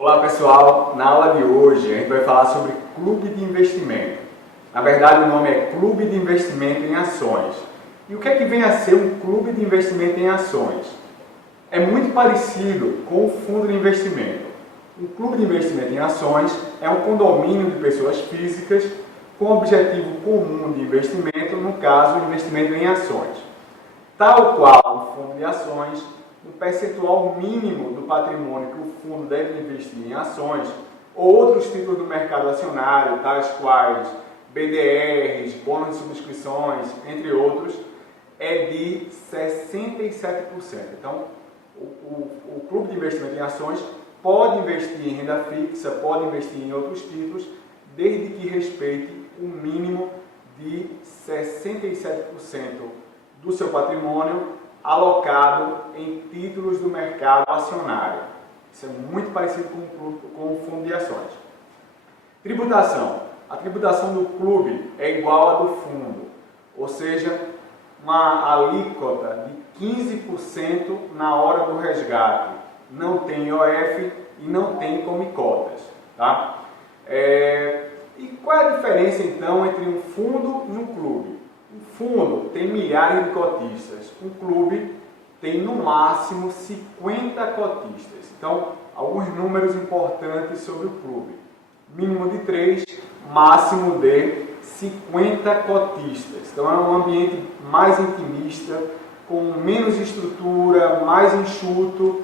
Olá pessoal, na aula de hoje a gente vai falar sobre clube de investimento. Na verdade o nome é Clube de Investimento em Ações. E o que é que vem a ser um clube de investimento em ações? É muito parecido com o fundo de investimento. Um clube de investimento em ações é um condomínio de pessoas físicas com objetivo comum de investimento, no caso, investimento em ações. Tal qual o fundo de ações, um percentual mínimo do patrimônio que o fundo deve investir em ações ou outros títulos do mercado acionário, tais quais BDRs, bônus de subscrições, entre outros, é de 67%. Então, o clube de investimento em ações pode investir em renda fixa, pode investir em outros títulos, desde que respeite um mínimo de 67% do seu patrimônio alocado em títulos do mercado acionário. Isso é muito parecido com o fundo de ações. Tributação. A tributação do clube é igual à do fundo, ou seja, uma alíquota de 15% na hora do resgate. Não tem IOF e não tem come-cotas. Tá? E qual é a diferença então entre um fundo e um clube? Um fundo tem milhares de cotistas, um clube tem no máximo 50 cotistas. Então, alguns números importantes sobre o clube. Mínimo de 3, máximo de 50 cotistas. Então, é um ambiente mais intimista, com menos estrutura, mais enxuto.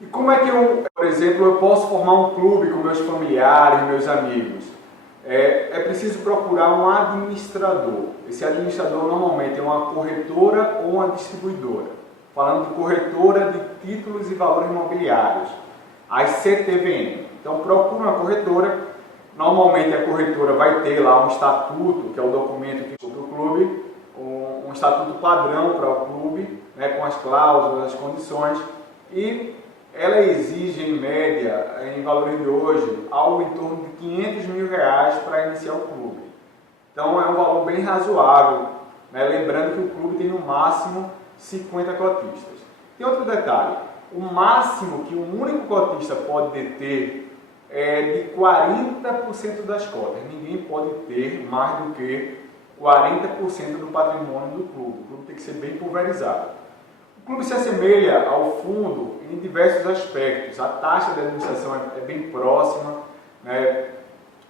E como é que eu, por exemplo, eu posso formar um clube com meus familiares, meus amigos? É preciso procurar um administrador. Esse administrador normalmente é uma corretora ou uma distribuidora. Falando de corretora de títulos e valores imobiliários, as CTVM. Então procura uma corretora. Normalmente a corretora vai ter lá um estatuto, que é o documento que para o clube, um estatuto padrão para o clube, né, com as cláusulas, as condições, e ela exige, em média, em valores de hoje, algo em torno de R$500 mil para iniciar o clube. Então é um valor bem razoável, né? Lembrando que o clube tem no máximo 50 cotistas. Tem outro detalhe, o máximo que um único cotista pode deter é de 40% das cotas. Ninguém pode ter mais do que 40% do patrimônio do clube. O clube tem que ser bem pulverizado. O clube se assemelha ao fundo em diversos aspectos. A taxa de administração é bem próxima, né?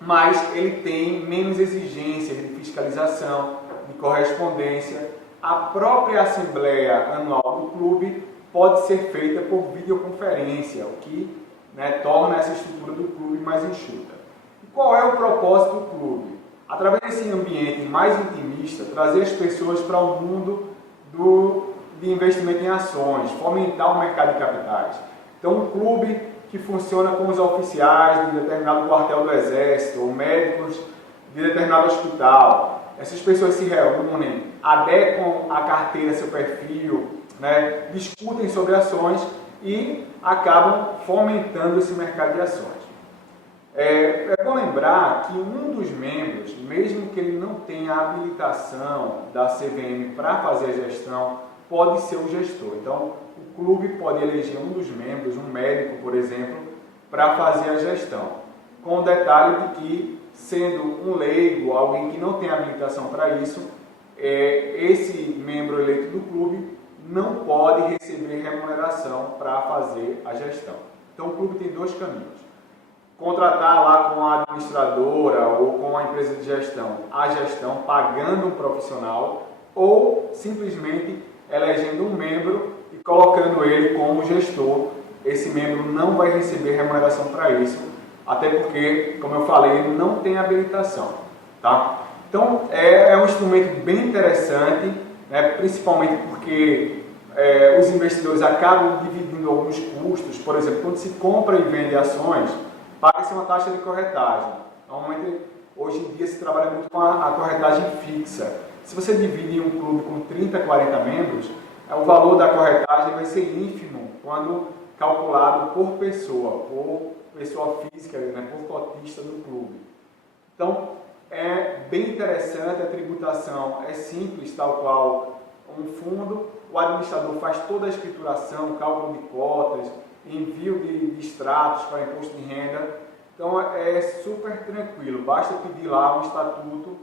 Mas ele tem menos exigências de fiscalização, de correspondência. A própria assembleia anual do clube pode ser feita por videoconferência, o que, né, torna essa estrutura do clube mais enxuta. E qual é o propósito do clube? Através desse ambiente mais intimista, trazer as pessoas para o mundo de investimento em ações, fomentar o mercado de capitais. Então, um clube que funciona com os oficiais de determinado quartel do Exército, ou médicos de determinado hospital. Essas pessoas se reúnem, adequam a carteira a seu perfil, né, discutem sobre ações e acabam fomentando esse mercado de ações. É bom lembrar que um dos membros, mesmo que ele não tenha a habilitação da CVM para fazer a gestão, pode ser o gestor. Então, o clube pode eleger um dos membros, um médico, por exemplo, para fazer a gestão. Com o detalhe de que, sendo um leigo, alguém que não tem habilitação para isso, esse membro eleito do clube não pode receber remuneração para fazer a gestão. Então, o clube tem dois caminhos. Contratar lá com a administradora ou com a empresa de gestão a gestão, pagando um profissional, ou simplesmente elegendo um membro e colocando ele como gestor. Esse membro não vai receber remuneração para isso, até porque, como eu falei, ele não tem habilitação. Tá? Então, é um instrumento bem interessante, né? Principalmente porque os investidores acabam dividindo alguns custos. Por exemplo, quando se compra e vende ações, paga-se uma taxa de corretagem. Normalmente, hoje em dia, se trabalha muito com a corretagem fixa. Se você divide um clube com 30, 40 membros, o valor da corretagem vai ser ínfimo quando calculado por pessoa física, né, por cotista do clube. Então, é bem interessante, a tributação é simples, tal qual um fundo, o administrador faz toda a escrituração, cálculo de cotas, envio de extratos para imposto de renda. Então é super tranquilo, basta pedir lá um estatuto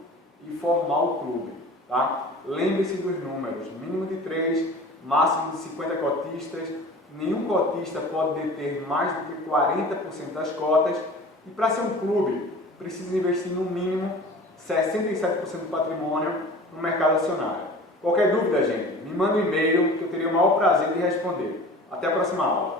e formar o clube. Tá? Lembre-se dos números, mínimo de 3, máximo de 50 cotistas, nenhum cotista pode deter mais do que 40% das cotas e para ser um clube precisa investir no mínimo 67% do patrimônio no mercado acionário. Qualquer dúvida, gente, me manda um e-mail que eu terei o maior prazer de responder. Até a próxima aula.